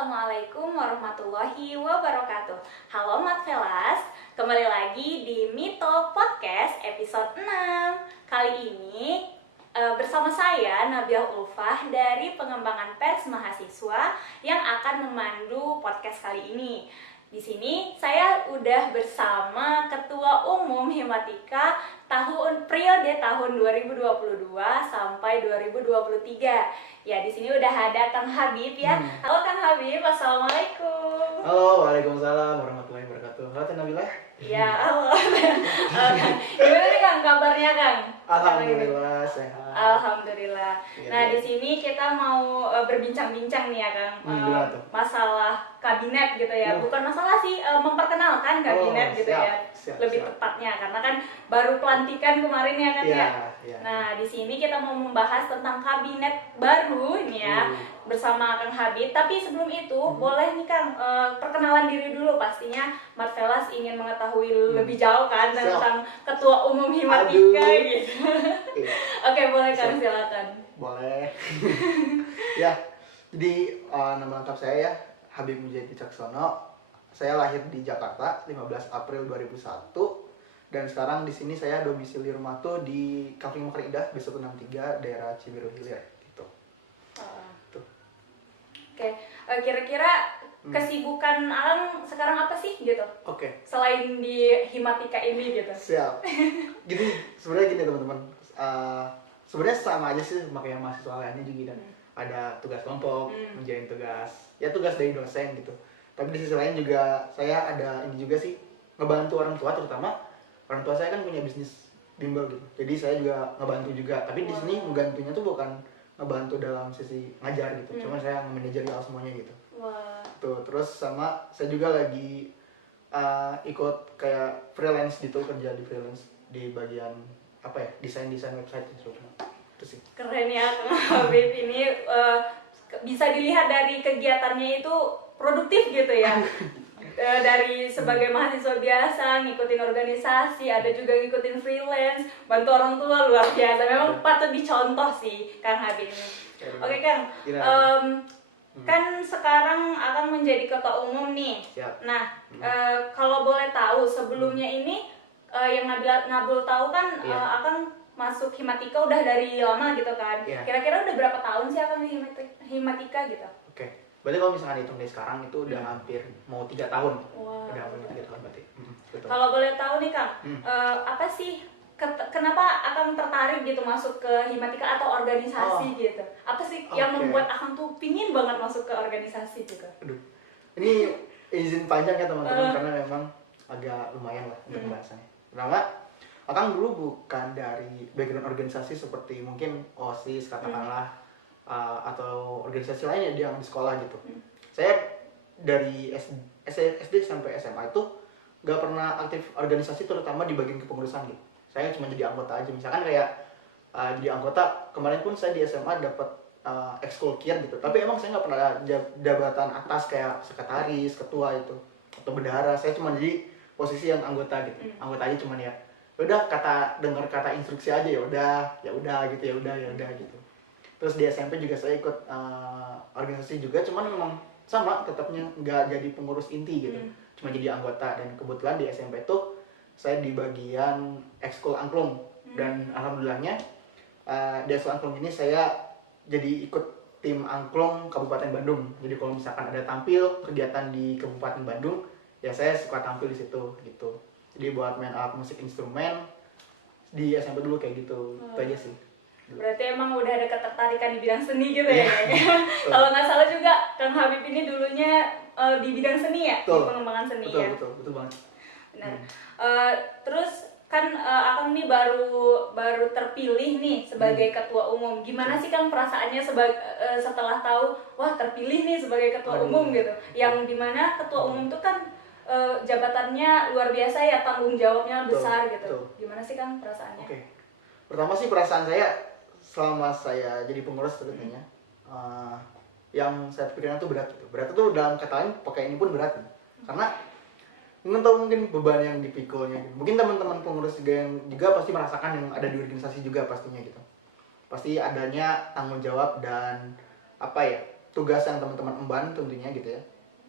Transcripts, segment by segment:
Assalamualaikum warahmatullahi wabarakatuh. Halo Mat Velas, kembali lagi di Mito Podcast episode 6. Kali ini bersama saya Nabilah Ulfah dari Pengembangan Pers Mahasiswa yang akan memandu podcast kali ini. Di sini saya udah bersama Ketua Umum Himatika periode tahun 2022 sampai 2023. Ya, di sini udah ada Kang Habib ya. Halo Kang Habib, assalamualaikum. Halo, waalaikumsalam warahmatullahi wabarakatuh. Halo Teh Nabila. Ya, halo. Gimana nih Kang kabarnya Kang? Alhamdulillah sehat. Alhamdulillah. Iya, Nah, iya. di sini kita mau berbincang-bincang nih ya Kang. Gimana tuh? Masalah kabinet gitu ya. Bukan masalah sih memperkenalkan kabinet gitu siap, ya. siap, Lebih siap. tepatnya karena kan baru pelantikan kemarin ya kan Iya, ya. iya. Nah, di sini kita mau membahas tentang kabinet baru ini ya bersama Kang Habib. Tapi sebelum itu boleh nih Kang perkenalan diri dulu, pastinya Mat Velas ingin mengetahui lebih jauh kan Siap. tentang Ketua Umum Himatika Aduh. gitu. Iya, Oke, boleh Kang, Siap. silakan. boleh. Ya, jadi nama lengkap saya ya Habib Mujahid Wicaksono. Saya lahir di Jakarta 15 April 2001 dan sekarang di sini saya domisili rumah tuh di Kampung Mekar Indah B163 daerah Cibiru Hilir gitu. Tuh. Oke, kira-kira kesibukan Alang sekarang apa sih gitu? Oke. Selain di Himatika ini gitu. Siap. Sebenarnya gini teman-teman. Sebenarnya sama aja sih makanya mahasiswa lainnya juga dan ada tugas kelompok, menjalin tugas dari dosen gitu. Tapi di sisi lain juga saya ada ini juga sih ngebantu orang tua, terutama orang tua saya kan punya bisnis bimbel gitu. Jadi saya juga ngebantu juga. Tapi di sini ngebantunya tuh bukan ngebantu dalam sisi ngajar gitu. Cuma saya nge-manajerial semuanya gitu. Wah. Tuh, terus sama saya juga lagi ikut kayak freelance gitu, kerja di freelance di bagian apa ya, desain website gitu. Itu sih. Keren ya Kang Habib ini bisa dilihat dari kegiatannya itu produktif gitu ya. Dari sebagai mahasiswa biasa ngikutin organisasi, ada juga ngikutin freelance, bantu orang tua, luar biasa. Memang patut dicontoh sih Kang Habib ini. Oke Kang, kan sekarang akan menjadi ketua umum nih. Siap. Nah, kalau boleh tahu sebelumnya ini yang Nabul tahu kan akan masuk Himatika udah dari lama gitu kan. Iya. Kira-kira udah berapa tahun sih akan di Himatika gitu? Oke. Berarti kalau misalkan hitung dari sekarang itu udah hampir mau 3 tahun. Wah. Udah hampir 3 tahun berarti. Betul. Kalau boleh tahu nih Kang, apa sih kenapa akan tertarik gitu masuk ke Himatika atau organisasi gitu? Apa sih yang Oke. membuat Akang tuh pingin banget masuk ke organisasi gitu? Aduh. Ini izin panjang ya teman-teman karena memang agak lumayan lah untuk pembahasannya. Pertama, Akang dulu bukan dari background organisasi seperti mungkin OSIS katakanlah atau organisasi lainnya yang di sekolah gitu. Saya dari SD sampai SMA itu nggak pernah aktif organisasi, terutama di bagian kepengurusan gitu. Saya cuma jadi anggota aja. Misalkan kayak jadi anggota, kemarin pun saya di SMA dapat ekskulkir gitu. Tapi emang saya nggak pernah jabatan atas kayak sekretaris, ketua itu atau bendahara. Saya cuma jadi posisi yang anggota gitu. Anggota aja cuman ya udah dengar kata instruksi aja ya udah gitu gitu. Terus di SMP juga saya ikut organisasi juga, cuman memang sama tetapnya nggak jadi pengurus inti gitu, cuma jadi anggota. Dan kebetulan di SMP tuh saya di bagian ekskul angklung dan alhamdulillahnya di ekskul angklung ini saya jadi ikut tim angklung Kabupaten Bandung. Jadi kalau misalkan ada tampil kegiatan di Kabupaten Bandung ya saya suka tampil di situ gitu. Jadi buat main alat musik instrumen di SMP dulu kayak gitu. Itu aja sih. Berarti emang udah ada ketertarikan di bidang seni gitu ya? Iya. Kalau nggak salah juga Kang Habib ini dulunya di bidang seni ya? Betul. Di pengembangan seni Betul, ya? betul banget. Benar. Terus kan Akang nih baru terpilih nih sebagai ketua umum. Gimana sih Kang perasaannya setelah tahu wah terpilih nih sebagai ketua umum gitu? Yang dimana ketua umum tuh kan jabatannya luar biasa ya, tanggung jawabnya besar gitu. Betul. Gimana sih Kang perasaannya? Oke. Pertama sih perasaan saya selama saya jadi pengurus tentunya yang saya pikirkan tuh berat gitu. Berat itu dalam kata lain pakai ini pun berat gitu. Karena mungkin beban yang dipikulnya gitu. Mungkin teman-teman pengurus juga yang juga pasti merasakan yang ada di organisasi juga pastinya gitu. Pasti adanya tanggung jawab dan apa ya, tugas yang teman-teman emban tentunya gitu ya.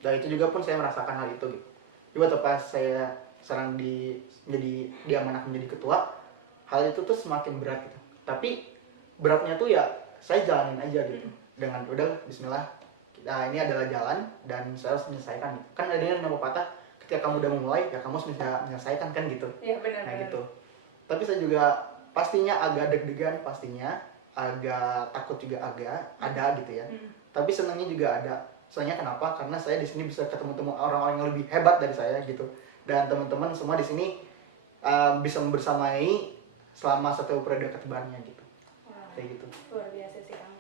Dan itu juga pun saya merasakan hal itu gitu. Juga pas saya sekarang menjadi diamanahkan menjadi ketua, hal itu tuh semakin berat gitu. Tapi beratnya tuh ya saya jalanin aja gitu. Dengan udah bismillah, ini adalah jalan dan saya harus menyelesaikan. Kan adanya nama patah, ketika kamu udah memulai ya kamu harus bisa menyelesaikan kan gitu. Iya benar. Nah gitu. Tapi saya juga pastinya agak deg-degan, pastinya agak takut juga ada gitu ya. Tapi senangnya juga ada. Soalnya kenapa? Karena saya di sini bisa ketemu orang-orang yang lebih hebat dari saya gitu. Dan teman-teman semua di sini bisa membersamai selama satu periode ketebarannya gitu. Kayak gitu. Luar biasa sih Kang.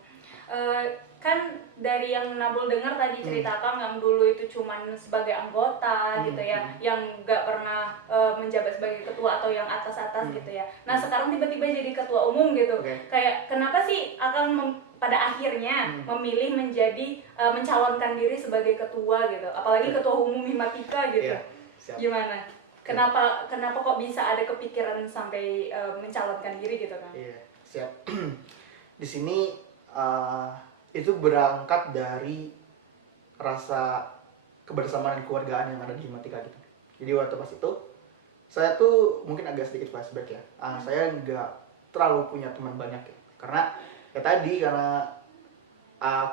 Kan dari yang Nabul dengar tadi ceritakan yang dulu itu cuman sebagai anggota gitu ya, yang nggak pernah menjabat sebagai ketua atau yang atas-atas gitu ya. Nah sekarang tiba-tiba jadi ketua umum gitu. Kayak kenapa sih Akang pada akhirnya memilih menjadi mencalonkan diri sebagai ketua gitu, apalagi ketua umum Himatika gitu. Gimana? Kenapa kok bisa ada kepikiran sampai mencalonkan diri gitu kan? Iya, siap. Di sini itu berangkat dari rasa kebersamaan keluargaan yang ada di Himatika gitu. Jadi waktu pas itu saya tuh mungkin agak sedikit flashback ya. Saya nggak terlalu punya teman banyak ya. Karena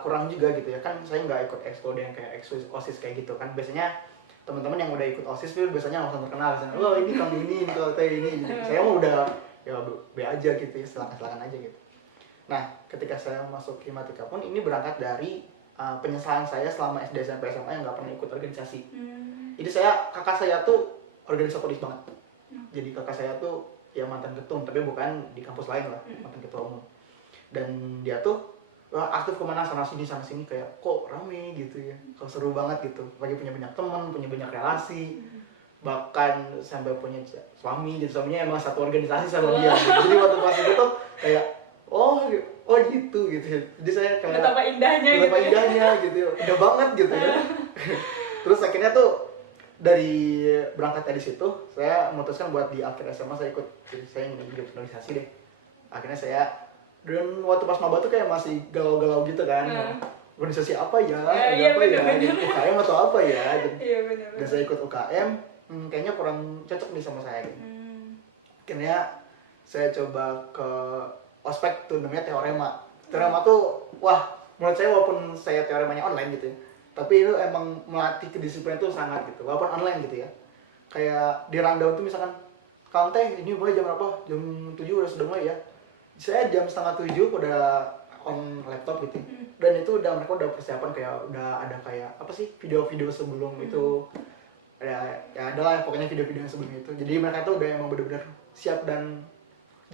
kurang juga gitu ya. Kan saya nggak ikut ekskul yang kayak OSIS kayak gitu kan. Biasanya teman-teman yang udah ikut OSIS itu biasanya langsung terkenal. Misalnya, oh ini kang ini kalau ini. Gitu. Saya mau udah ya B aja gitu ya, silakan aja gitu. Nah, ketika saya masuk Himatika pun ini berangkat dari penyesalan saya selama SD, SMP, SMA yang nggak pernah ikut organisasi. Jadi kakak saya tuh organisatoris banget. Jadi kakak saya tuh ya mantan ketum, tapi bukan di kampus lain lah, mantan ketua umum. Dan dia tuh aktif kemana sana sini kayak kok rame gitu ya, kok seru banget gitu. Lagi punya banyak teman, punya banyak relasi, bahkan sampai punya suami. Jadi suaminya emang satu organisasi sama dia. Jadi waktu pas itu tuh kayak oh gitu. Jadi saya kayak betapa indahnya gitu. Udah banget gitu ya. Terus akhirnya tuh dari berangkat dari situ saya memutuskan buat di akhir SMA saya ingin ikut organisasi deh. Akhirnya dan waktu pas maba tuh kayak masih galau-galau gitu kan. Organisasi apa ya? UKM atau apa ya? Dan saya ikut UKM, kayaknya kurang cocok nih sama saya gitu. Akhirnya saya coba ke ospek tuh namanya teorema. Teorema tuh menurut saya walaupun saya teoremanya online gitu ya, tapi itu emang melatih kedisiplinan tuh sangat gitu, walaupun online gitu ya. Kayak di rundown tuh misalkan, Kang Teh ini mulai jam berapa? Jam 7 udah sudah mulai ya. Saya jam 6:30 udah on laptop gitu. Dan itu mereka udah persiapan kayak udah ada kayak apa sih video-video sebelum itu. Adalah pokoknya video-video yang sebelum itu. Jadi mereka tuh udah emang benar-benar siap dan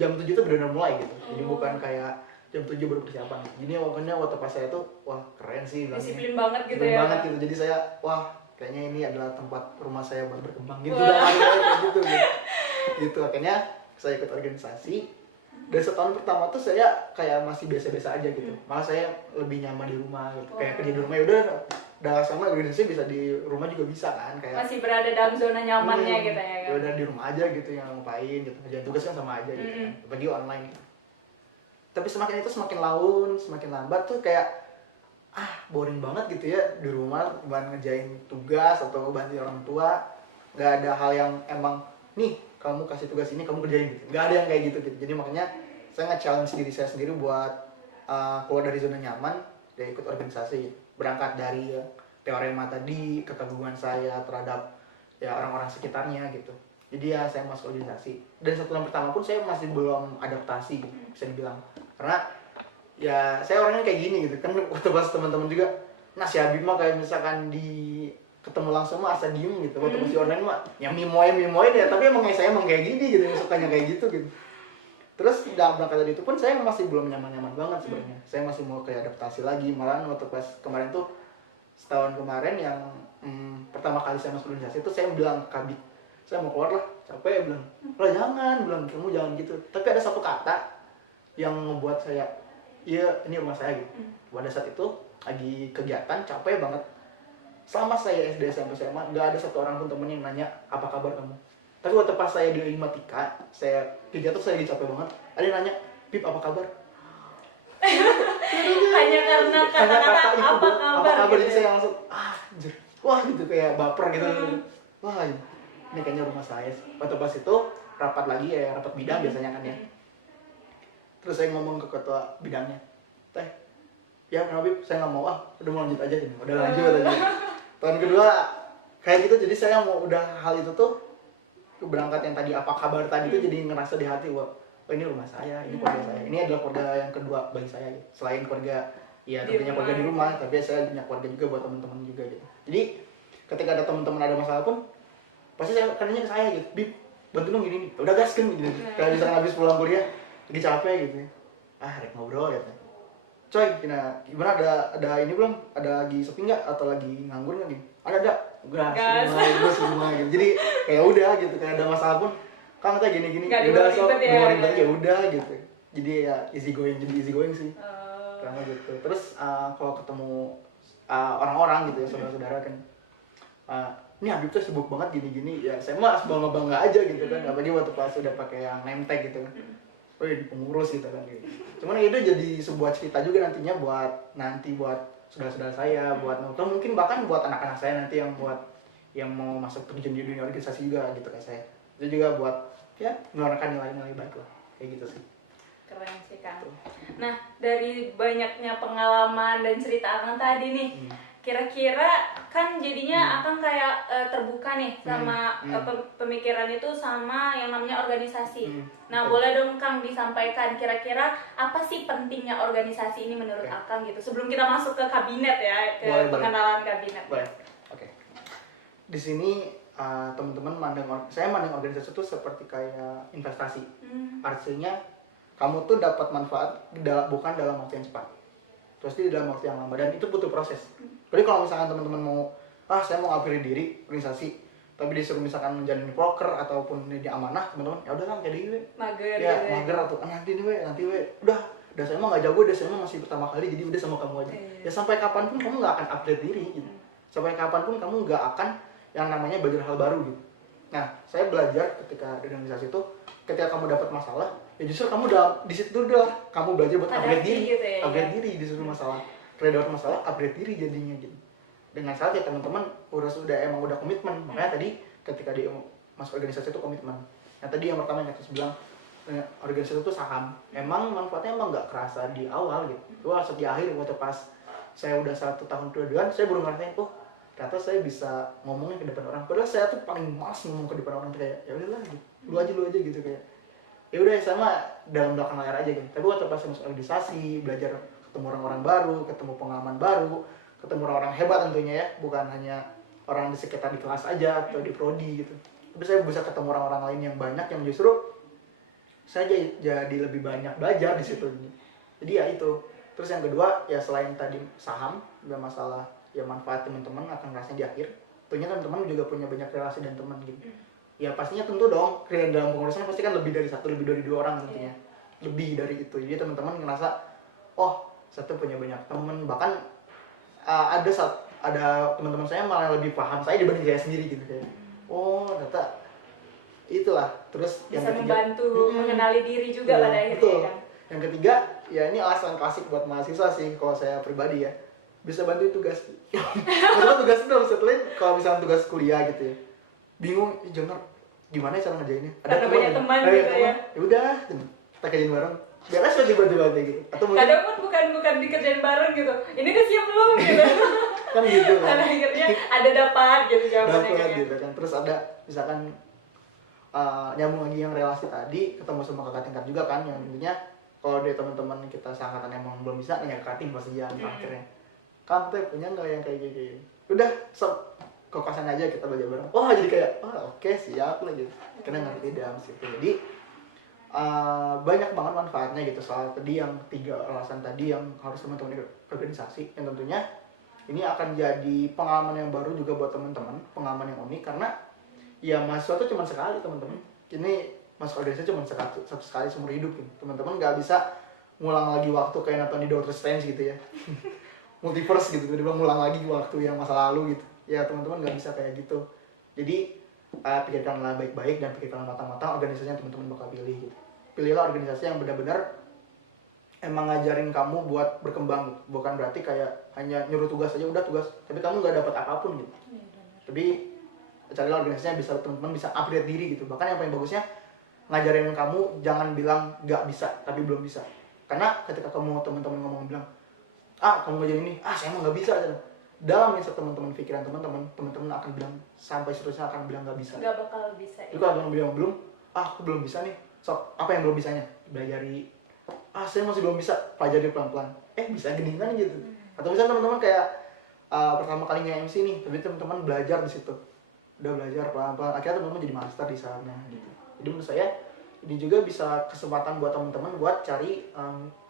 jam 7 tuh benar-benar mulai gitu. Jadi bukan kayak jam 7 baru persiapan. Jadi makanya waktu pas saya tuh keren sih. Disiplin banget gitu ya. Disiplin banget gitu. Jadi saya kayaknya ini adalah tempat rumah saya buat berkembang gitu. Kayak gitu. Gitu akhirnya saya ikut organisasi. Dan setahun pertama tuh saya kayak masih biasa-biasa aja gitu. Malah saya lebih nyaman di rumah gitu. Kayak kerja di rumah ya udah sama organisasi bisa di rumah juga bisa kan, kayak masih berada dalam zona nyamannya gitu ya kan. Ya udah di rumah aja gitu, yang ngapain gitu. Kerjaan tugas kan sama aja gitu kan. Bagi online gitu. Tapi semakin lambat tuh kayak boring banget gitu ya di rumah, cuma ngerjain tugas atau bantu orang tua. Gak ada hal yang emang nih kamu kasih tugas ini kamu kerjain gitu. Gak ada yang kayak gitu. Jadi makanya saya nge-challenge diri saya sendiri buat keluar dari zona nyaman dan ikut organisasi. Berangkat dari teorema tadi, kekaguman saya terhadap ya orang-orang sekitarnya gitu. Jadi ya saya masuk organisasi. Dan 1 tahun pertama pun saya masih belum adaptasi gitu, bisa dibilang. Karena ya saya orangnya kayak gini gitu kan, waktu pas teman-teman juga. Nah si Habib mah kayak misalkan ketemu langsung mah asa diem gitu. Waktu masih online mah ya mimoin ya, tapi emang saya emang kayak gini gitu, sukanya kayak gitu. Terus berangkat dari itu pun saya masih belum nyaman-nyaman banget sebenarnya. Saya masih mau kayak adaptasi lagi. Malahan waktu pas kemarin tuh, setahun kemarin yang pertama kali saya masuk organisasi itu saya bilang ke Kabit, saya mau keluar lah, capek. Bilang, lah jangan, kamu jangan gitu. Tapi ada satu kata yang membuat saya, iya ini rumah saya gitu. Pada saat itu lagi kegiatan, capek banget. Selama saya SD, SMP, SMA, nggak ada satu orang pun temen yang nanya, apa kabar kamu? Tapi waktu pas saya di Himatika, saya kegiatan saya lagi capek banget. Ada yang nanya, Pip apa kabar? hanya karena kata-kata apa kabar gitu gitu saya ya. langsung anjir, wah gitu kayak baper gitu. Wah ini kayaknya rumah saya sih. Waktu pas itu rapat lagi ya, rapat bidang biasanya kan ya. Terus saya ngomong ke ketua bidangnya, teh ya kenapa Bib? Saya nggak mau, udah mau lanjut aja gini, udah lanjut aja. Tahun kedua kayak gitu, jadi saya mau udah hal itu tuh berangkat yang tadi apa kabar tadi tuh jadi ngerasa di hati, wah oh ini rumah saya, ini keluarga saya, ini adalah keluarga yang kedua bagi saya gitu. Selain keluarga ya tentunya keluarga di rumah, tapi saya punya keluarga juga buat teman-teman juga gitu. Jadi ketika ada teman-teman ada masalah pun pasti saya katanya ke saya gitu, Bib bantu dong gini nih, udah gaskan gitu. Kayak misalkan habis pulang kuliah lagi capek gitu ya, rek ngobrol gitu. Coy, gimana ada ini belum? Ada lagi sepi nggak atau lagi nganggur nggak nih? Ada, gas semua gitu. Jadi kayak udah gitu, kayak ada masalah pun, Kang teh gini, Nggak udah so, ya, ya udah gitu. Jadi ya easy going sih. Karena gitu. Terus kalau ketemu orang-orang gitu ya, saudara-saudara kan, ini Habib tuh sibuk banget gini, ya saya mah bangga aja gitu kan. Apalagi waktu pas udah pakai yang name tag gitu kan. Oh ya di pengurus gitu kan gitu. Cuman itu jadi sebuah cerita juga nantinya buat saudara-saudara saya, buat atau mungkin bahkan buat anak-anak saya nanti yang mau masuk terjun di dunia organisasi juga gitu kayak saya. Itu juga buat ya menorehkan nilai-nilai baik lah kayak gitu sih. Keren sih Kang. Nah dari banyaknya pengalaman dan cerita Akang tadi nih, kira-kira kan jadinya Akang kayak terbuka nih sama pemikiran itu sama yang namanya organisasi. Nah boleh dong Kang disampaikan kira-kira apa sih pentingnya organisasi ini menurut Akang gitu sebelum kita masuk ke kabinet ya, ke pengenalan kabinet. Boleh. Oke. Di sini teman-teman saya mandang organisasi itu seperti kayak investasi. Artinya kamu tuh dapat manfaat bukan dalam waktu yang cepat, terus di dalam waktu yang lama, dan itu butuh proses. Jadi kalau misalkan teman-teman mau saya mau ngapain diri organisasi tapi disuruh misalkan menjalani broker ataupun di amanah, teman-teman ya udah kan jadi mager ya gitu mager atau nanti udah saya mah nggak jago, saya mah masih pertama kali, jadi udah sama kamu aja. Ya sampai kapanpun kamu nggak akan update diri gitu. Sampai kapanpun kamu nggak akan yang namanya belajar hal baru gitu. Nah saya belajar ketika di organisasi itu, ketika kamu dapat masalah ya justru kamu di situ udah kamu belajar buat upgrade diri gitu ya, upgrade diri disuruh masalah, dapat masalah upgrade diri jadinya gitu. Dengan saat ya teman-teman emang udah komitmen. Makanya tadi ketika dia masuk organisasi itu komitmen. Yang tadi yang pertama yang saya bilang, organisasi itu saham. Emang manfaatnya emang nggak kerasa di awal gitu. Wah di akhir waktu pas saya udah 1 tahun kemudian saya baru ngerasain, ternyata saya bisa ngomongin ke depan orang. Padahal saya tuh paling malas ngomong ke depan orang, kayak ya udahlah gitu. Lu aja gitu kayak. Ya udah sama dalam belakang layar aja gitu. Tapi waktu pas masuk organisasi, belajar ketemu orang-orang baru, ketemu pengalaman baru, ketemu orang-orang hebat tentunya ya, bukan hanya orang di sekitar di kelas aja atau di prodi gitu. Tapi saya bisa ketemu orang-orang lain yang banyak yang justru saya jadi lebih banyak belajar di situ. Jadi ya itu. Terus yang kedua ya selain tadi saham dan masalah ya manfaat teman-teman akan ngerasain di akhir. Tentunya teman-teman juga punya banyak relasi dan teman gitu. Ya pastinya tentu dong, dalam pengurusan pasti kan lebih dari 2 orang tentunya. Lebih dari itu. Jadi teman-teman ngerasa satu punya banyak teman, bahkan ada teman-teman saya malah lebih paham saya dibanding saya sendiri gitu kayak. Ternyata itulah. Terus bisa yang ketiga, membantu mengenali diri juga pada akhirnya kan. Yang ketiga, ya ini alasan klasik buat mahasiswa sih kalau saya pribadi ya. Bisa bantu tugas. Maksudnya tugas itu dalam setelin kalau misalnya tugas kuliah gitu ya. Bingung, jangan gimana cara ngerjainnya? Ada banyak teman gitu ya. Ya udah, kita kerjain bareng. Beres aja berdua kayak gitu. Atau mungkin kadang pun bukan dikerjain bareng gitu. Ini udah siap belum gitu. Kan gitu kan. Karena akhirnya ada dapat gitu jawabannya. Dapat gitu kan. Terus ada misalkan nyambung lagi yang relasi tadi, ketemu sama kakak tingkat juga kan, yang intinya kalau dari teman-teman kita seangkatan emang belum bisa nanya kakak tingkat pasti jalan akhirnya. Kang teh punya nggak yang kayak gini? Udah, ke kosan aja kita belajar bareng. Jadi kayak oke, siap lah gitu. Karena ngerti dalam situ. Jadi banyak banget manfaatnya gitu. Soal tadi yang 3 alasan tadi yang harus teman-teman organisasi, yang tentunya ini akan jadi pengalaman yang baru juga buat teman-teman, pengalaman yang unik karena ya mahasiswa tuh cuma sekali teman-teman. Ini masuk organisasi cuma satu sekali seumur hidup gitu. Teman-teman nggak bisa ngulang lagi waktu kayak nonton di Doctor Strange gitu ya. Multiverse gitu, tiba-tiba ngulang lagi waktu yang masa lalu gitu. Ya teman-teman nggak bisa kayak gitu. Jadi pikirkanlah baik-baik dan pikirkanlah matang-matang organisasi yang teman-teman bakal pilih gitu. Pilihlah organisasi yang benar-benar emang ngajarin kamu buat berkembang gitu. Bukan berarti kayak hanya nyuruh tugas aja udah tugas, tapi kamu nggak dapat apapun gitu. Tapi carilah organisasinya bisa teman-teman bisa upgrade diri gitu. Bahkan yang paling bagusnya ngajarin kamu jangan bilang nggak bisa tapi belum bisa. Karena ketika kamu teman-teman ngomong bilang kamu ngajarin ini saya emang nggak bisa, dalam mindset teman-teman, pikiran teman-teman akan bilang sampai seterusnya akan bilang nggak bisa. Nggak bakal bisa. Itu kalau bilang belum, aku belum bisa nih. Sok apa yang belum bisanya? Belajari. Saya masih belum bisa. Pelajari pelan-pelan. Bisa geningan gitu. Atau misalnya teman-teman kayak pertama kali nge-MC nih, tapi teman-teman belajar di situ. Udah belajar pelan-pelan. Akhirnya teman-teman jadi master di sana gitu. Jadi menurut saya ini juga bisa kesempatan buat teman-teman buat cari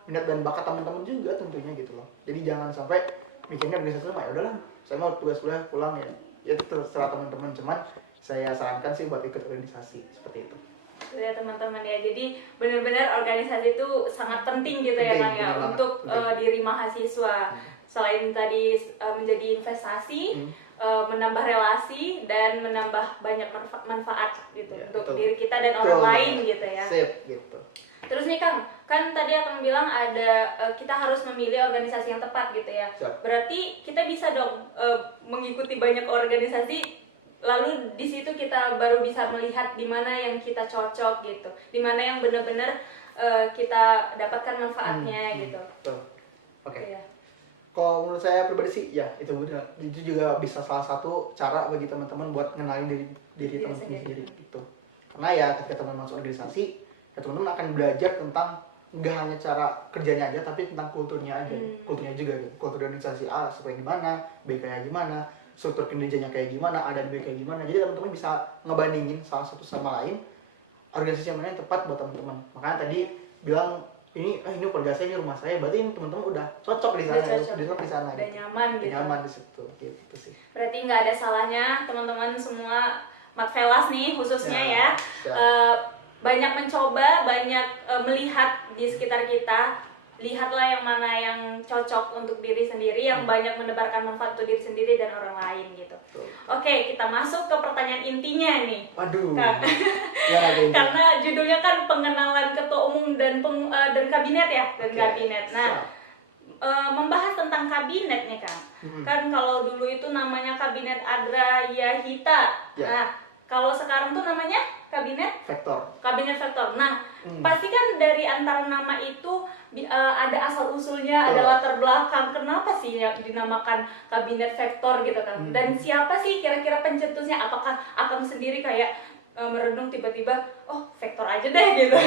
minat dan bakat teman-teman juga tentunya gitu loh. Jadi jangan sampai mikirnya organisasi mah ya udahlah, saya mau tugas kuliah pulang ya. Ya itu terserah teman-teman, cuman saya sarankan sih buat ikut organisasi seperti itu. Ya teman-teman ya, jadi benar-benar organisasi itu sangat penting gitu ya Kang ya untuk diri mahasiswa. Selain tadi menjadi investasi, menambah relasi dan menambah banyak manfaat gitu Ya, untuk betul. diri kita dan orang lain gitu ya. Sip gitu. Terus nih Kang, kan tadi Akang bilang ada kita harus memilih organisasi yang tepat gitu ya. Siap. Berarti kita bisa dong mengikuti banyak organisasi, lalu di situ kita baru bisa melihat di mana yang kita cocok gitu, di mana yang benar-benar kita dapatkan manfaatnya gitu. Betul. Oke. Iya. Kalau menurut saya pribadi sih ya itu benar. Itu juga bisa salah satu cara bagi teman-teman buat ngenalin diri teman-teman sendiri gitu. Karena ya ketika teman masuk organisasi, ya teman-teman akan belajar tentang nggak hanya cara kerjanya aja, tapi tentang kulturnya aja, kulturnya juga gitu. Kultur organisasi A seperti gimana, B kayak gimana, struktur kinerjanya kayak gimana, A dan B kayak gimana. Jadi teman-teman bisa ngebandingin salah satu sama lain organisasi yang mana yang tepat buat teman-teman. Makanya tadi bilang ini keluarga saya, ini rumah saya, berarti ini teman-teman udah cocok di sana, udah di sana, udah nyaman gitu. Nyaman di situ, gitu sih. Berarti nggak ada salahnya teman-teman semua Matvelas nih khususnya ya. Banyak mencoba, banyak melihat di sekitar kita, lihatlah yang mana yang cocok untuk diri sendiri, yang banyak menebarkan manfaat untuk diri sendiri dan orang lain gitu. Oke, kita masuk ke pertanyaan intinya nih. Waduh. Karena judulnya kan pengenalan ketua umum dan kabinet ya, kabinet. Nah, membahas tentang kabinet nih Kang. Kan kalau dulu itu namanya Kabinet Adraya Hita. Nah, kalau sekarang tuh namanya Kabinet Vektor. Nah, pasti kan dari antara nama itu ada asal usulnya, ada latar belakang. Kenapa sih yang dinamakan Kabinet Vektor gitu kan? Dan siapa sih kira-kira pencetusnya? Apakah Akang sendiri kayak merenung tiba-tiba, Vektor aja deh gitu.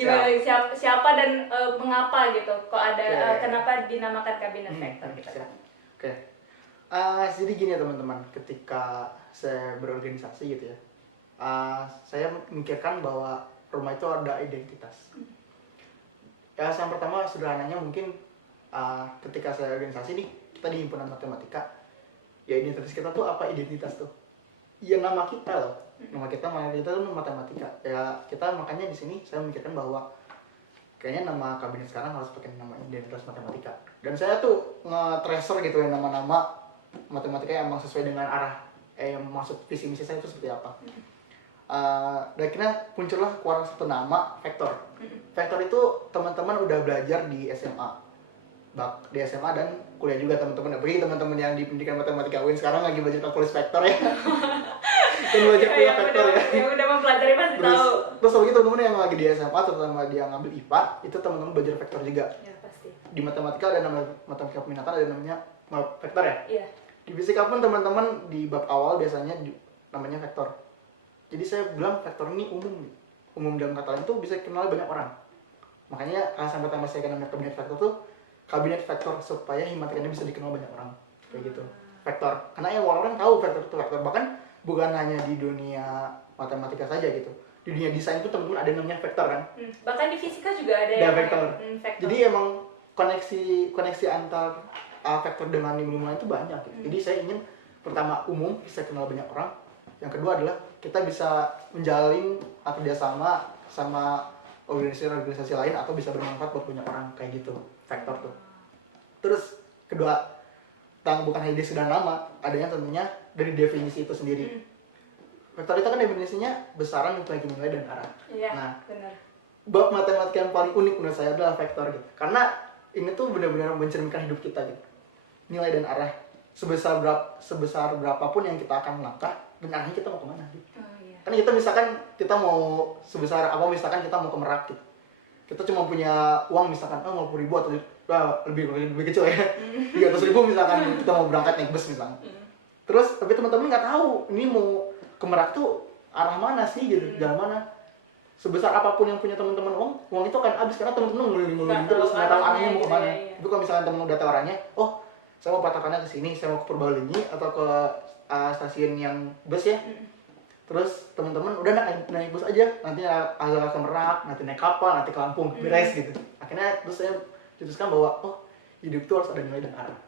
Gimana siapa dan mengapa gitu? Kok ada kenapa dinamakan Kabinet Vektor gitu kan? Jadi gini ya teman-teman, ketika saya berorganisasi gitu ya, saya memikirkan bahwa rumah itu ada identitas. Ya, yang pertama sederhananya mungkin ketika saya organisasi nih, kita di himpunan matematika, ya identitas kita tuh apa? Identitas tuh ya nama kita loh, nama kita tuh matematika. Ya kita makanya di sini saya memikirkan bahwa kayaknya nama kabinet sekarang harus pakai nama identitas matematika. Dan saya tuh nge-tracer gitu ya nama-nama matematika yang emang sesuai dengan arah yang maksud visi misi saya itu seperti apa. Dan akhirnya muncullah keluar satu nama, Vektor. Vektor itu teman-teman udah belajar di SMA, dan kuliah juga teman-teman. Bagi teman-teman yang di pendidikan matematika UIN sekarang lagi belajar kalkulus vektor ya. Dan belajar kuliah vektor ya. Yang udah mempelajari pasti tahu. Terus lagi teman-teman yang lagi di SMA, terutama dia ngambil IPA, itu teman-teman belajar vektor juga. Ya pasti. Di matematika ada nama matematika peminatan, ada namanya vektor ya. Iya. Di fisika pun teman-teman di bab awal biasanya namanya vektor. Jadi saya bilang vektor ini umum dalam kata lain tuh bisa dikenal banyak orang. Makanya alasan pertama saya kenal kabinet vektor tuh kabinet vektor, supaya himatikanya bisa dikenal banyak orang kayak gitu. Vektor, karena yang orang tahu vektor itu vektor, bahkan bukan hanya di dunia matematika saja gitu, di dunia desain itu teman-teman ada namanya vektor kan. Bahkan di fisika juga ada yang vektor. Vektor. Jadi emang koneksi antar vektor dengan ilmu itu banyak gitu. Jadi saya ingin pertama umum bisa kenal banyak orang, yang kedua adalah kita bisa menjalin kerjasama sama organisasi lain atau bisa bermanfaat buat banyak orang kayak gitu, vektor tuh. Terus kedua, bukan hanya sudah nama, adanya tentunya dari definisi itu sendiri. Vektor itu kan definisinya besaran, nilai dan arah. Iya, nah, benar. bab matematika yang paling unik menurut saya adalah vektor gitu. Karena ini tuh benar-benar mencerminkan hidup kita gitu. Nilai dan arah sebesar berapapun yang kita akan langkah dan arahnya kita mau kemana gitu. Kan kita misalkan kita mau sebesar apa, misalkan kita mau ke Merak gitu. Kita cuma punya uang misalkan 50.000 atau lebih kecil ya. 300.000 misalkan kita mau berangkat naik bus misalkan. Terus tapi teman-teman nggak tahu ini mau ke Merak tuh arah mana sih gitu, jalan mana. Sebesar apapun yang punya teman-teman uang itu akan habis karena teman-teman ngeluling terus nggak tahu arahnya mau kemana. Itu kalau misalkan teman udah tahu arahnya, oh saya mau patokannya ke sini, saya mau ke Purbalenyi atau ke stasiun yang bus ya. Terus teman-teman udah naik bus aja, nanti agak ke Merak, nanti naik kapal, nanti ke Lampung, beres gitu. Akhirnya terus saya putuskan bahwa oh hidup itu harus ada nilai dan arah.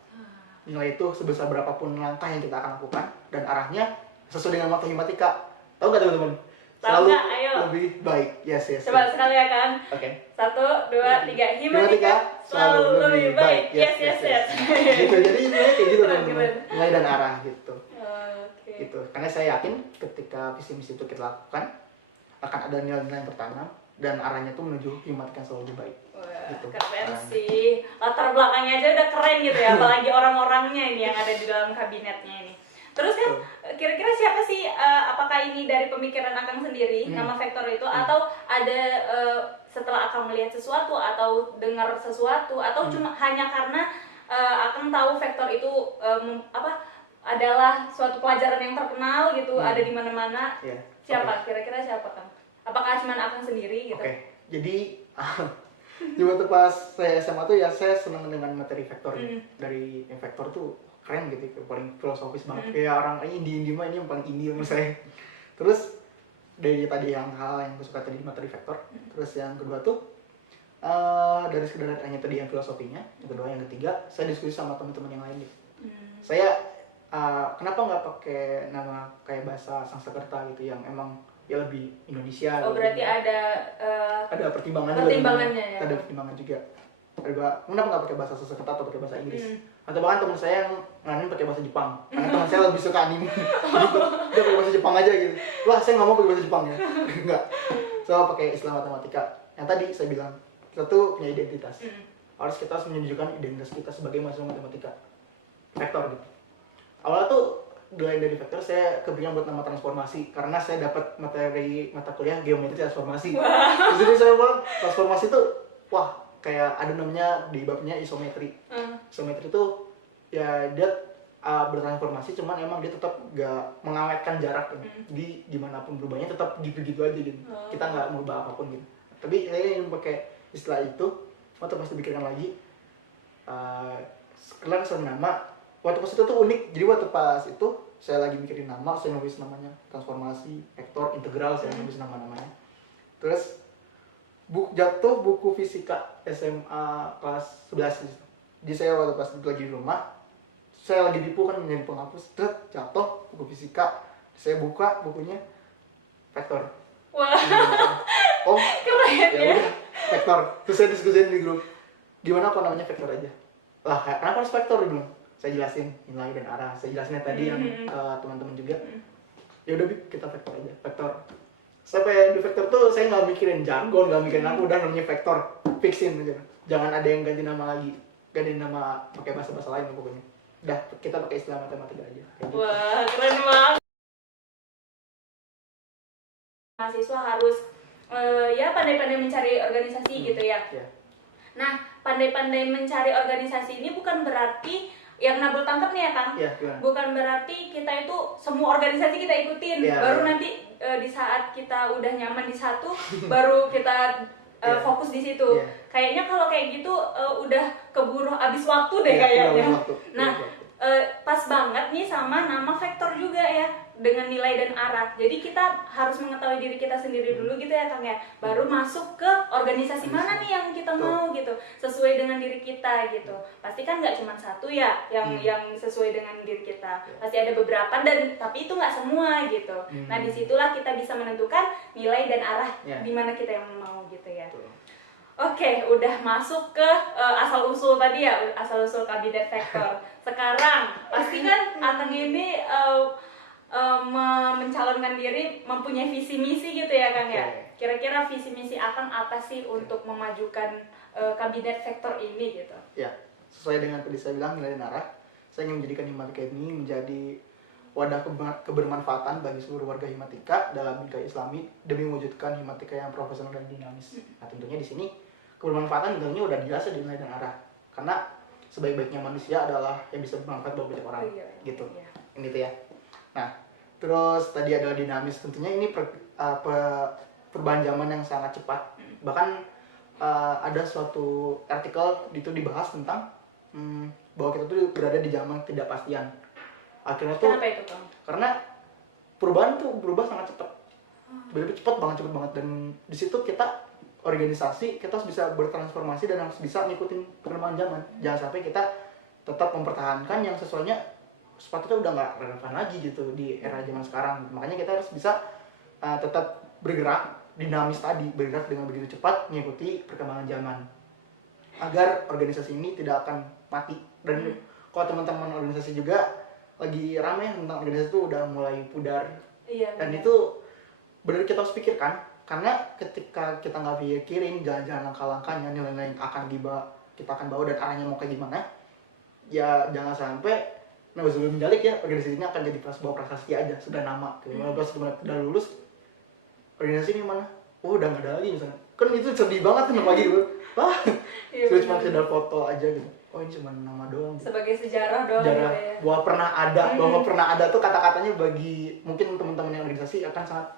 Nilai itu sebesar berapapun langkah yang kita akan lakukan dan arahnya sesuai dengan matematika. Tahu nggak teman-teman? Selalu ayo. lebih baik. Yes. Coba sekali ya kan. Oke. 1, 2, 3. Himatika selalu lebih baik. Yes. Gitu. Jadi sebenarnya kayak gitu teman-teman. Nilai dan arah gitu. Gitu. Karena saya yakin ketika visi misi itu kita lakukan akan ada nilai-nilai yang tertanam dan arahnya tuh menuju himatika yang selalu lebih baik. Wah, gitu. Keren sih. Latar belakangnya aja udah keren gitu ya, apalagi orang-orangnya ini yang ada di dalam kabinetnya ini. Terus kan kira-kira siapa sih, apakah ini dari pemikiran Akang sendiri, nama vektor itu, atau ada setelah Akang melihat sesuatu atau dengar sesuatu, atau cuma hanya karena Akang tahu vektor itu adalah suatu pelajaran yang terkenal gitu, ada di mana-mana. Siapa? Kira-kira siapa Kang? Apakah cuma Akang sendiri gitu? Jadi di waktu pas saya SMA tuh ya saya senang dengan materi vektor dari vektor tuh keren gitu, paling filosofis banget kayak orang indie mah ini yang paling indie menurut saya. Terus dari tadi yang hal yang aku suka tadi materi vektor, terus yang kedua tuh dari sekedar hanya tadi yang filosofinya, yang kedua yang ketiga saya diskusi sama teman-teman yang lain gitu. Saya kenapa nggak pakai nama kayak bahasa Sanskerta gitu yang emang ya lebih Indonesia. Oh gitu. Berarti ada pertimbangannya ya. Ada pertimbangan juga. Kenapa nggak pakai bahasa Sanskerta atau pakai bahasa Inggris? Atau bahkan teman saya yang ngaranin pakai bahasa Jepang. Karena teman saya lebih suka anime. Dia pakai bahasa Jepang aja gitu. Wah, saya nggak mau pakai bahasa Jepang ya. Enggak. Saya pakai istilah matematika. Yang tadi saya bilang, kita tuh punya identitas. Kita harus menunjukkan identitas kita sebagai mahasiswa matematika. Vektor gitu. Awalnya tuh dari vektor saya kepikiran buat nama transformasi karena saya dapat mata kuliah geometri transformasi. Jadi saya bilang transformasi tuh wah kayak ada namanya di babnya isometri. Isometri tuh ya dia bertransformasi cuman emang dia tetap gak mengawetkan jarak gitu. Jadi dimanapun berubahnya tetap gitu-gitu aja gitu. Kita nggak merubah apapun gitu. Tapi saya ingin pakai istilah itu waktu pas dipikirkan lagi sekarang saya nama waktu pas itu tuh unik. Jadi waktu pas itu saya lagi mikirin nama, saya nulis namanya transformasi, vektor, integral, saya nulis nama-namanya. Terus jatuh buku fisika SMA kelas 11 gitu. Jadi saya waktu pas lagi di rumah, saya lagi tipu kan menjadi penghapus, jatuh buku fisika, saya buka bukunya vektor. Wah. Oh, keren ya. Udah, vektor. Terus saya diskusiin di grup, gimana kalau namanya vektor aja? Lah, kenapa harus vektor dulu? Saya jelasin nilai dan arah, saya jelasin tadi yang ke teman-teman juga. Ya udah kita vektor aja, vektor. Sampai di vektor tuh saya nggak mikirin jargon, nggak mikirin apa, udah namanya vektor, fixin aja. Jangan ada yang ganti nama lagi, ganti nama pakai bahasa lain pokoknya. Udah kita pakai istilah matematika aja. Gitu. Wah keren banget. Mahasiswa harus ya pandai-pandai mencari organisasi gitu ya. Nah pandai-pandai mencari organisasi ini bukan berarti yang nabul tangkap nih ya Kang, bukan berarti kita itu semua organisasi kita ikutin, baru nanti di saat kita udah nyaman di satu, baru kita fokus di situ. Kayaknya kalau kayak gitu udah keburu abis waktu deh kayaknya. Nah pas banget nih sama nama vektor juga ya, dengan nilai dan arah. Jadi kita harus mengetahui diri kita sendiri dulu gitu ya Kang ya, baru masuk ke organisasi mana nih yang kita mau gitu, sesuai dengan diri kita gitu. Pasti kan nggak cuma satu ya yang sesuai dengan diri kita, pasti ada beberapa dan tapi itu nggak semua gitu. Nah disitulah kita bisa menentukan nilai dan arah di mana kita yang mau gitu ya. Oke, udah masuk ke asal-usul tadi ya, asal-usul kabinet vektor. Sekarang pasti kan Akang ini mencalonkan diri mempunyai visi misi gitu ya Kang ya. Oke. Kira-kira visi misi Akang apa sih untuk memajukan kabinet sektor ini gitu? Ya, sesuai dengan tadi saya bilang nilai dan arah, saya ingin menjadikan Himatika ini menjadi wadah kebermanfaatan bagi seluruh warga Himatika dalam bingkai Islami demi mewujudkan Himatika yang profesional dan dinamis. Nah, tentunya di sini kebermanfaatan tentunya udah jelas ya di nilai dan arah. Karena sebaik-baiknya manusia adalah yang bisa bermanfaat bagi banyak orang. Gitu. Iya. Ini tuh ya. Nah, terus tadi adalah dinamis. Tentunya ini perubahan zaman yang sangat cepat. Bahkan ada suatu artikel itu dibahas tentang bahwa kita tuh berada di zaman ketidakpastian. Akhirnya tuh Kenapa itu Kang? karena perubahan tuh berubah sangat cepat, berubah cepet banget, dan di situ kita organisasi kita harus bisa bertransformasi dan harus bisa ngikutin perkembangan zaman. Jangan sampai kita tetap mempertahankan yang sesuainya sepatutnya udah nggak relevan lagi gitu di era zaman sekarang. Makanya kita harus bisa tetap bergerak dinamis tadi, bergerak dengan begitu cepat mengikuti perkembangan zaman agar organisasi ini tidak akan mati. Dan kalau teman-teman organisasi juga lagi ramai tentang organisasi itu udah mulai pudar. Iya. Dan itu benar kita harus pikirkan, karena ketika kita nggak pikirin jalan-jalan langkah-langkahnya, nilai-nilai yang akan kita akan bawa dan arahnya mau kayak gimana, ya jangan sampai sebelum menjalik ya organisasi ini akan jadi sebuah prasasti aja, sudah nama gitu. Pas udah lulus organisasi ini mana? Oh udah nggak ada lagi misalnya. Kan itu sedih banget kan pagi dulu. Wah, sudah cuma sekedar foto aja gitu. Oh ini cuma nama doang. Sebagai sejarah doang Sejarah gitu ya. bahwa pernah ada tuh kata-katanya bagi mungkin teman-teman yang organisasi akan sangat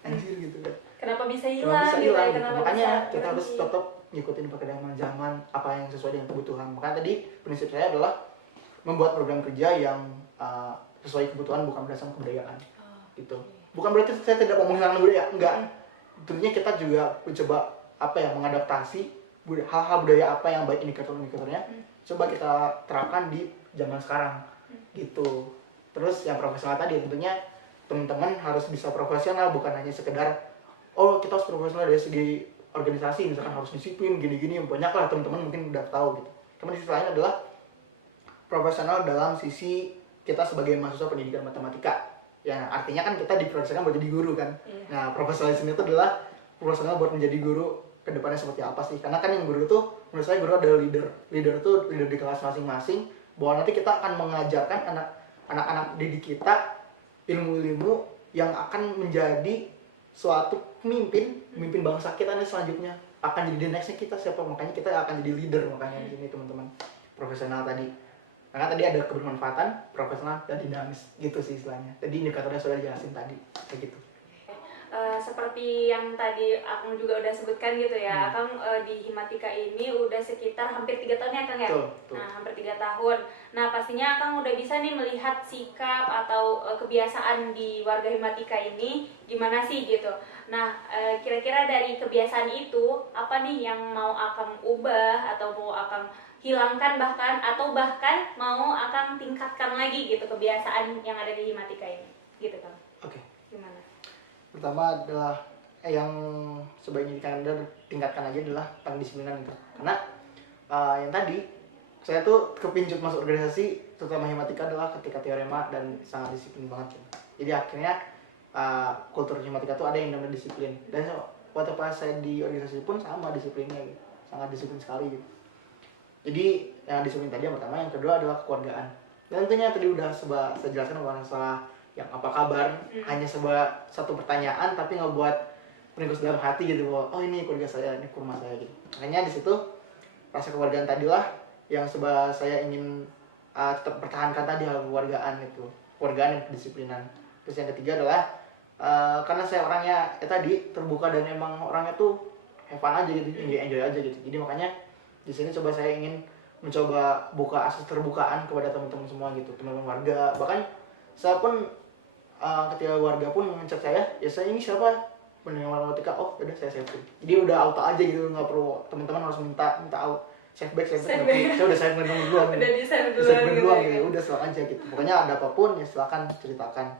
anjir gitu kan. Kenapa bisa Kenapa hilang bisa gitu hilang ya? gitu. Kenapa Makanya bisa kita harus berhenti? tetap ngikutin perkembangan zaman, apa yang sesuai dengan kebutuhan. Makanya tadi prinsip saya adalah membuat program kerja yang sesuai kebutuhan, bukan berdasarkan kebudayaan. Gitu. Bukan berarti saya tidak mau menghilangkan budaya, enggak. Tentunya kita juga mencoba mengadaptasi hal-hal budaya apa yang baik, indikator-indikatornya coba kita terapkan di zaman sekarang gitu. Terus yang profesional tadi tentunya teman-teman harus bisa profesional, bukan hanya sekedar oh kita harus profesional dari segi organisasi, misalkan harus disiplin gini-gini, banyak lah teman-teman mungkin udah tahu gitu. Kemudian sisi lain adalah profesional dalam sisi kita sebagai mahasiswa pendidikan matematika, ya artinya kan kita diprofesikan buat jadi guru kan. Nah profesionalisme itu adalah profesional buat menjadi guru kedepannya seperti apa sih, karena kan yang guru itu menurut saya guru adalah leader itu leader di kelas masing-masing, bahwa nanti kita akan mengajarkan anak-anak didik kita ilmu-ilmu yang akan menjadi suatu pemimpin bangsa kita nih selanjutnya, akan jadi the nextnya kita siapa, makanya kita akan jadi leader. Makanya di sini teman-teman profesional tadi, karena tadi ada kebermanfaatan, profesional dan dinamis gitu sih istilahnya. Tadi indikatornya sudah dijelasin tadi kayak gitu. Seperti yang tadi Akang juga udah sebutkan gitu ya, Akang di Himatika ini udah sekitar hampir 3 tahun ya Kang ya? Betul. Nah hampir 3 tahun. Nah pastinya Akang udah bisa nih melihat sikap atau kebiasaan di warga Himatika ini gimana sih gitu. Nah kira-kira dari kebiasaan itu apa nih yang mau Akang ubah atau mau Akang hilangkan bahkan mau Akang tingkatkan lagi gitu kebiasaan yang ada di Himatika ini gitu Kang? Oke. Gimana? Pertama adalah yang sebaiknya tingkatkan aja adalah pendisiplinan itu. Karena yang tadi saya tuh kepincut masuk organisasi terutama Himatika adalah ketika teorema dan sangat disiplin banget. Jadi akhirnya kultur Himatika tuh ada yang namanya disiplin. Dan waktu pas saya di organisasi pun sama disiplinnya gitu. Sangat disiplin sekali gitu. Jadi yang disiplin tadi yang pertama, yang kedua adalah kekeluargaan. Dan tentunya tadi udah saya jelaskan masalah yang apa kabar, hanya sebuah satu pertanyaan tapi ngebuat meringkus dalam hati gitu, bahwa oh ini keluarga saya, ini kurma saya gitu. Makanya di situ rasa keluargaan tadilah yang saya ingin tetap pertahankan tadi, hal keluargaan itu, keluargaan dan kedisiplinan. Terus yang ketiga adalah karena saya orangnya tadi terbuka dan emang orangnya tuh have fun aja gitu, enjoy aja gitu. Jadi makanya di sini coba saya ingin mencoba buka akses terbukaan kepada teman-teman semua gitu, teman-teman warga. Bahkan saya pun ketika warga pun ngecek saya, ya saya ini siapa pendengar matematika, oh udah saya save. Jadi udah auto aja gitu, nggak perlu teman-teman harus minta out save back. Saya udah save duluan. Udah di save duluan gitu. Udah silakan aja gitu. Pokoknya ada apapun ya silakan ceritakan.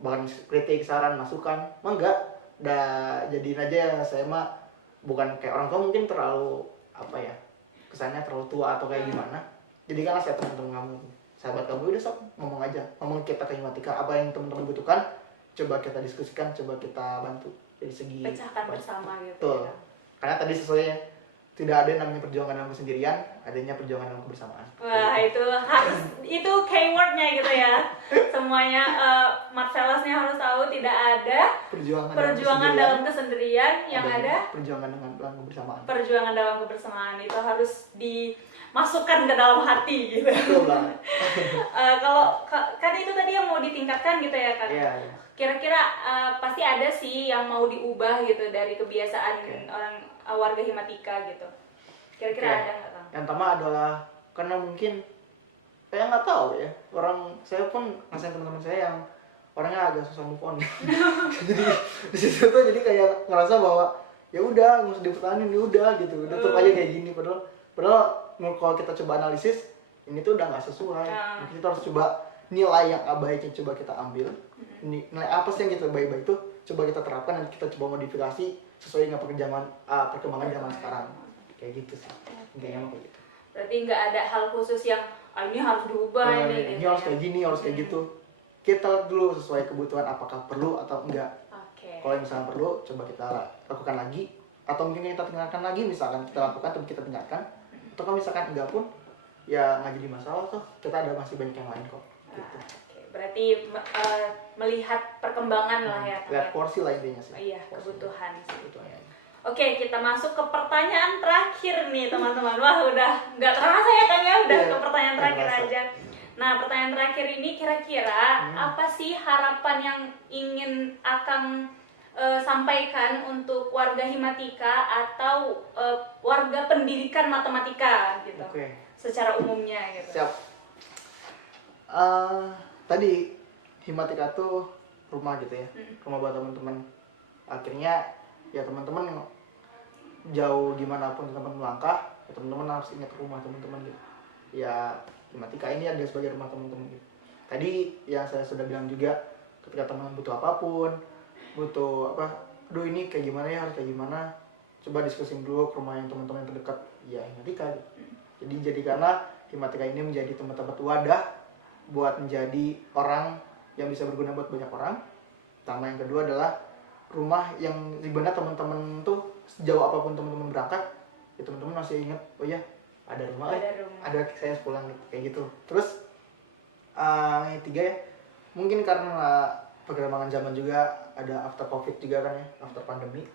Bahkan kritik, saran, masukan, enggak. Jadiin aja, saya mah bukan kayak orang tua mungkin terlalu kesannya terlalu tua atau kayak gimana. Jadi kan saya teman-teman kamu. sahabat kamu, udah sok ngomong aja, ngomong kita ke Himatika apa yang teman-teman butuhkan, coba kita diskusikan, coba kita bantu dari segi pecahkan bersama gitu. betul. Ya. Karena tadi sesuai ya, tidak ada yang namanya perjuangan dalam kesendirian, adanya perjuangan dalam kebersamaan. Wah, itu harus, itu keywordnya gitu ya. Semuanya Marvelasnya harus tahu, tidak ada perjuangan dalam kesendirian, yang ada perjuangan dalam kebersamaan. Perjuangan dalam kebersamaan itu harus dimasukkan ke dalam hati gitu. Betul banget. Kalau kan itu tadi yang mau ditingkatkan gitu ya, Kak. Iya. Kira-kira pasti ada sih yang mau diubah gitu dari kebiasaan orang warga Himatika gitu. Kira-kira ada nggak, Kang? Yang pertama adalah karena mungkin saya nggak tahu ya, saya pun ngerasain teman-teman saya yang orangnya agak susah move on. Jadi di situ tuh jadi kayak ngerasa bahwa ya udah nggak usah dipertahanin, ya udah gitu, udah tetap aja kayak gini. Padahal kalau kita coba analisis ini tuh udah nggak sesuai. Mungkin kita harus coba nilai yang baiknya coba kita ambil, nilai apa sih yang kita baik-baik itu coba kita terapkan dan kita coba modifikasi sesuai dengan perkembangan zaman sekarang. Kayak gitu sih. Intinya kayak gitu. Berarti nggak ada hal khusus yang ini harus diubah ini gitu. Harus kayak gini, harus kayak gitu. Kita lihat dulu sesuai kebutuhan apakah perlu atau enggak. Kalau misalnya perlu, coba kita lakukan lagi. Atau mungkin kita tinggalkan lagi, misalkan kita lakukan atau kita tinggalkan. Atau kalau misalkan enggak pun, ya nggak jadi masalah tuh. Kita ada masih banyak yang lain kok. Gitu. Berarti melihat perkembangan lah ya. Lihat porsi lah intinya sih. Iya, kebutuhan. Kebutuhannya. Oke, kita masuk ke pertanyaan terakhir nih teman-teman. Wah, udah nggak terasa ya Kang ya, udah ke pertanyaan terakhir aja. Nah, pertanyaan terakhir ini kira-kira apa sih harapan yang ingin Akang sampaikan untuk warga Himatika atau warga pendidikan matematika gitu? Secara umumnya gitu. Siap. Tadi Himatika tuh rumah gitu ya, rumah buat teman-teman. Akhirnya ya teman-teman jauh gimana pun teman-teman melangkah, ya teman-teman harus ingat rumah teman-teman gitu. Ya Himatika ini ada sebagai rumah teman-teman gitu. Tadi yang saya sudah bilang juga, ketika teman butuh apapun, butuh apa, aduh ini kayak gimana ya, harus kayak gimana, coba diskusin dulu ke rumah yang teman-teman yang terdekat, ya Himatika gitu. Jadi jadikanlah Himatika ini menjadi tempat-tempat wadah buat menjadi orang yang bisa berguna buat banyak orang. Sama yang kedua adalah rumah yang dimana teman-teman tuh sejauh apapun teman-teman berangkat, ya teman-teman masih ingat, oh ya ada rumah, ada saya pulang kayak gitu. Terus yang ketiga ya, mungkin karena perkembangan zaman juga, ada after covid juga kan ya, after pandemi,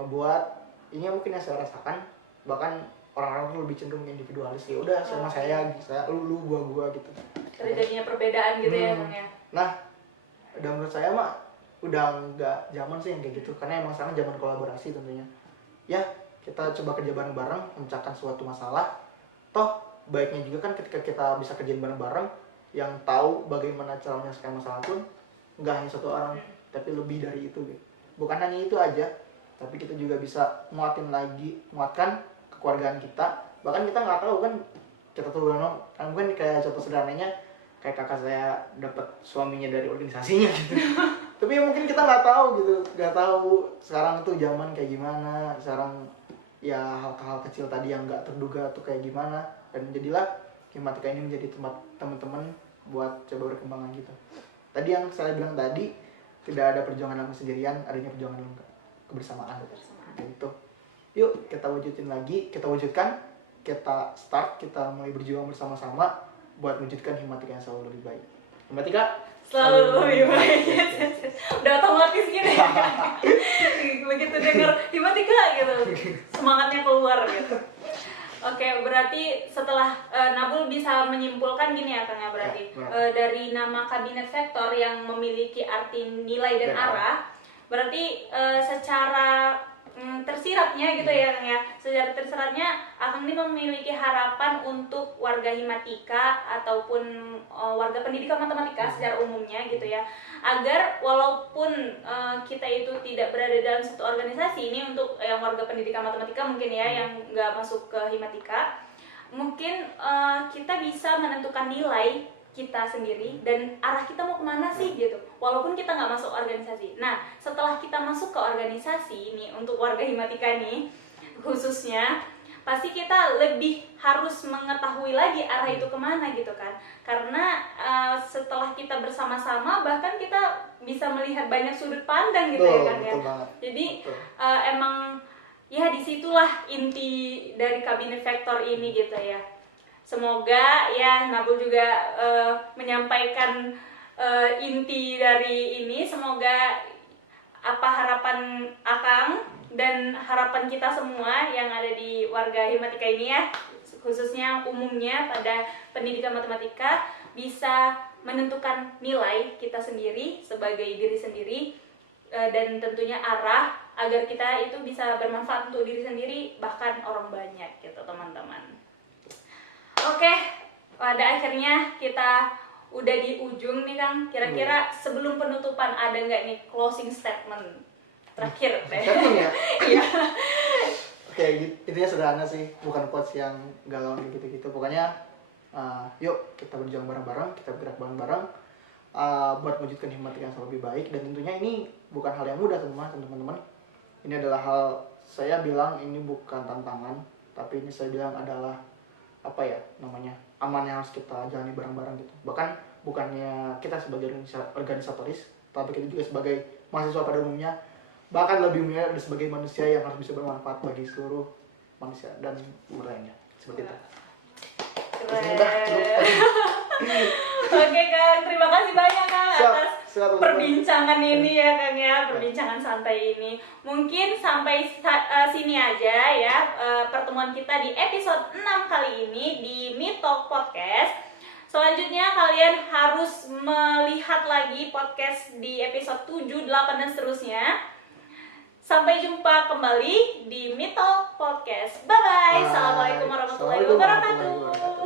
membuat ini mungkin yang saya rasakan, bahkan orang-orang tuh lebih cenderung individualis, ya udah sama saya lu gua gitu. Terjadinya perbedaan gitu ya Kang ya. Nah, dan menurut saya mah udah nggak zaman sih yang kayak gitu, karena emang sekarang zaman kolaborasi tentunya. Ya kita coba kerja bareng-bareng memecahkan suatu masalah. Toh baiknya juga kan ketika kita bisa kerjain bareng-bareng, yang tahu bagaimana cara menyelesaikan masalah pun nggak hanya satu orang, tapi lebih dari itu gitu. Bukan hanya itu aja, tapi kita juga bisa muatkan kekeluargaan kita. Bahkan kita nggak tahu kan, kita tuh kan kayak contoh sederhananya kayak kakak saya dapat suaminya dari organisasinya gitu. Tapi mungkin kita nggak tahu gitu, nggak tahu sekarang tuh zaman kayak gimana, sekarang ya hal-hal kecil tadi yang nggak terduga tuh kayak gimana. Dan jadilah Himatika ini menjadi tempat teman-teman buat coba berkembangan gitu. Tadi yang saya bilang tadi, tidak ada perjuangan dalam kesendirian, adanya perjuangan dalam kebersamaan. Gitu. Yuk kita wujudkan, kita start, kita mulai berjuang bersama-sama buat wujudkan Himatika yang selalu lebih baik. Himatika selalu lebih baik. Udah otomatis gini ya. Begitu dengar Himatika gitu, semangatnya keluar gitu. Oke, berarti setelah Nabul bisa menyimpulkan gini ya Kang ya, berarti dari nama kabinet vektor yang memiliki arti nilai dan arah, berarti secara tersiratnya gitu ya Kang ya, secara tersiratnya Akang ini memiliki harapan untuk warga Himatika ataupun warga pendidikan matematika secara umumnya gitu ya, agar walaupun kita itu tidak berada dalam satu organisasi, ini untuk yang warga pendidikan matematika mungkin ya yang nggak masuk ke Himatika, mungkin kita bisa menentukan nilai kita sendiri dan arah kita mau kemana sih gitu, walaupun kita nggak masuk organisasi. Nah, setelah kita masuk ke organisasi ini untuk warga Himatika nih khususnya, pasti kita lebih harus mengetahui lagi arah itu kemana gitu kan. Karena setelah kita bersama-sama bahkan kita bisa melihat banyak sudut pandang gitu ya kan ya. Banget. Jadi emang ya disitulah inti dari Kabinet Vektor ini gitu ya. Semoga ya Nabul juga menyampaikan inti dari ini. Semoga apa harapan Akang dan harapan kita semua yang ada di warga Himatika ini ya, khususnya umumnya pada pendidikan matematika, bisa menentukan nilai kita sendiri sebagai diri sendiri, dan tentunya arah agar kita itu bisa bermanfaat untuk diri sendiri bahkan orang banyak gitu teman-teman. Oke, pada akhirnya kita udah di ujung nih Kang. Kira-kira sebelum penutupan ada nggak nih closing statement terakhir deh? Statement ya? Iya. Oke, intinya sederhana sih, bukan quotes yang galau gitu-gitu. Pokoknya yuk kita berjuang bareng-bareng, kita bergerak bareng-bareng buat mewujudkan Himatika yang lebih baik. Dan tentunya ini bukan hal yang mudah teman-teman. Ini adalah hal, saya bilang ini bukan tantangan, tapi ini saya bilang adalah apa ya namanya, aman yang harus kita jalani bareng-bareng gitu. Bahkan bukannya kita sebagai organisatoris, tapi kita juga sebagai mahasiswa pada umumnya, bahkan lebih umumnya sebagai manusia yang harus bisa bermanfaat bagi seluruh manusia dan lainnya, seperti itu. Oke Kang, terima kasih banyak Kang atas perbincangan ini ya Kang ya, perbincangan santai ini. Mungkin sampai sini aja ya pertemuan kita di episode 6 kali ini di Mito Podcast. Selanjutnya kalian harus melihat lagi podcast di episode 7, 8 dan seterusnya. Sampai jumpa kembali di Mito Podcast. Bye bye. Assalamualaikum warahmatullahi wabarakatuh.